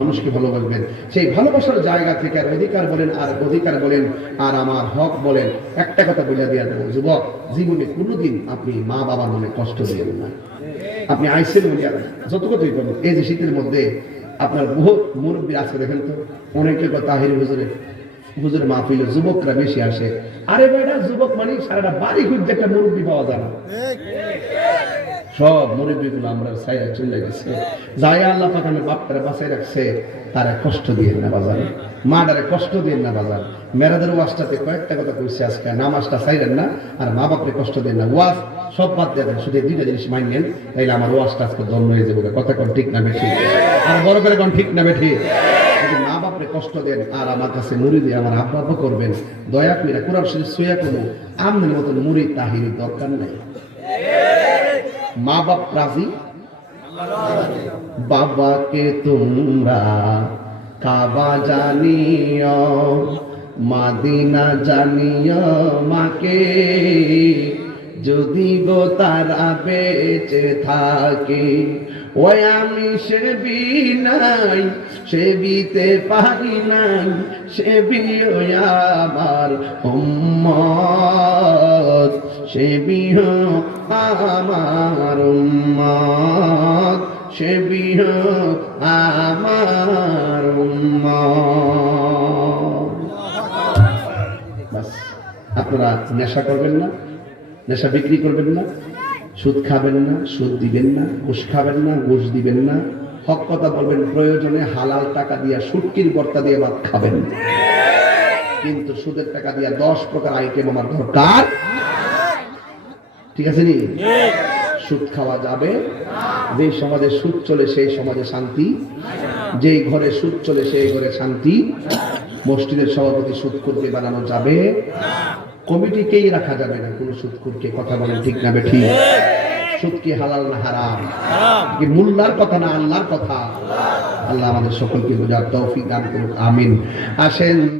মানুষকে ভালোবাসবেন, সেই ভালোবাসার জায়গা থেকে আর অধিকার বলেন আর আমার হক বলেন, একটা কথা বলে দিয়া দেবো, যুবক জীবনে কোনোদিন আপনি মা বাবার মনে কষ্ট দিবেন না। আপনি আইসেন বলিয়া যত কথাই করবেন, এই যে শীতের মধ্যে আপনার বহুত মুরব্বী আছে, দেখেন তো অনেকে তাহির হুজুরের মাহফিলে যুবকরা বেশি আসে। আরে বেটা, যুবক মানে সারাটা বাড়ি খুঁজতে একটা মুরব্বী পাওয়া যায় না। সব মুরব্বী গুলো আমরা সাইরা চলে গেছে, যাই আল্লাহ পাক আমার বাপটারে বাঁচাই রাখছে, তারা কষ্ট দিয়ে না বাজার, মাটারে কষ্ট দিয়ে না বাজার। মেরাদের ওয়াজটাতে কয়েকটা কথা কইছে আজকে, নামাজটা চাইলেন না আর মা বাপরে কষ্ট দেন না, ওয়াজ সব বাদ দিয়ে দেন, শুধু দুইটা জিনিস মানেন, তাইলে আমার ওয়াজটা আজকে ধন্য হয়ে যাবে। কথা কোন ঠিক না বেঠি? আর বড় করে কোন ঠিক না বেঠি? মা বাপরে কষ্ট দেন আর আমার কাছে মুড়ি দিয়ে আমার আব্বা আব্বা করবেন, দয়া করে কোরআন শরীফ সইয়া কোনো আমনের মতন মুড়ি তাহিরি দরকার নাই। মা বাপ রাজি, বাবাকে তোমরা কাবা জানিও, মাদিনা জানিও, মাকে যদি গো তারা বেঁচে থাকে, ওই আমি সেবি নাই, সেবিতে পারি নাই, সেবি আমার উম্মত, সেবি আমার উম্মত, সেবি আমার উম্মত। বাস, আপনারা নেশা করবেন না, নেশা বিক্রি করবেন না, সুদ খাবেন না, সুদ দিবেন না, ঘুষ খাবেন না, ঘুষ দিবেন না, হক কথা বলবেন, প্রয়োজনে হালাল টাকা দিয়া শুটকির বর্তা দিয়ে ভাত খাবেন, কিন্তু সুদের টাকা দিয়া 10 প্রকার আইটেম আমার দরকার। ঠিক আছে নি? সুদ খাওয়া যাবে, যে সমাজে সুদ চলে সেই সমাজে শান্তি, যেই ঘরে সুদ চলে সেই ঘরে শান্তি। মসজিদের সভাপতি সুদখোরকে বানানো যাবে, কমিটিকেই রাখা যাবে না কোনো সুদখোরকে। কথা বলেন ঠিক না বেঠিক? সুদ কি হালাল না হারাম? কি মোল্লার কথা না আল্লাহর কথা? আল্লাহ আমাদের সকলকে বোঝার তৌফিক দান করুক, আমিন। আসেন।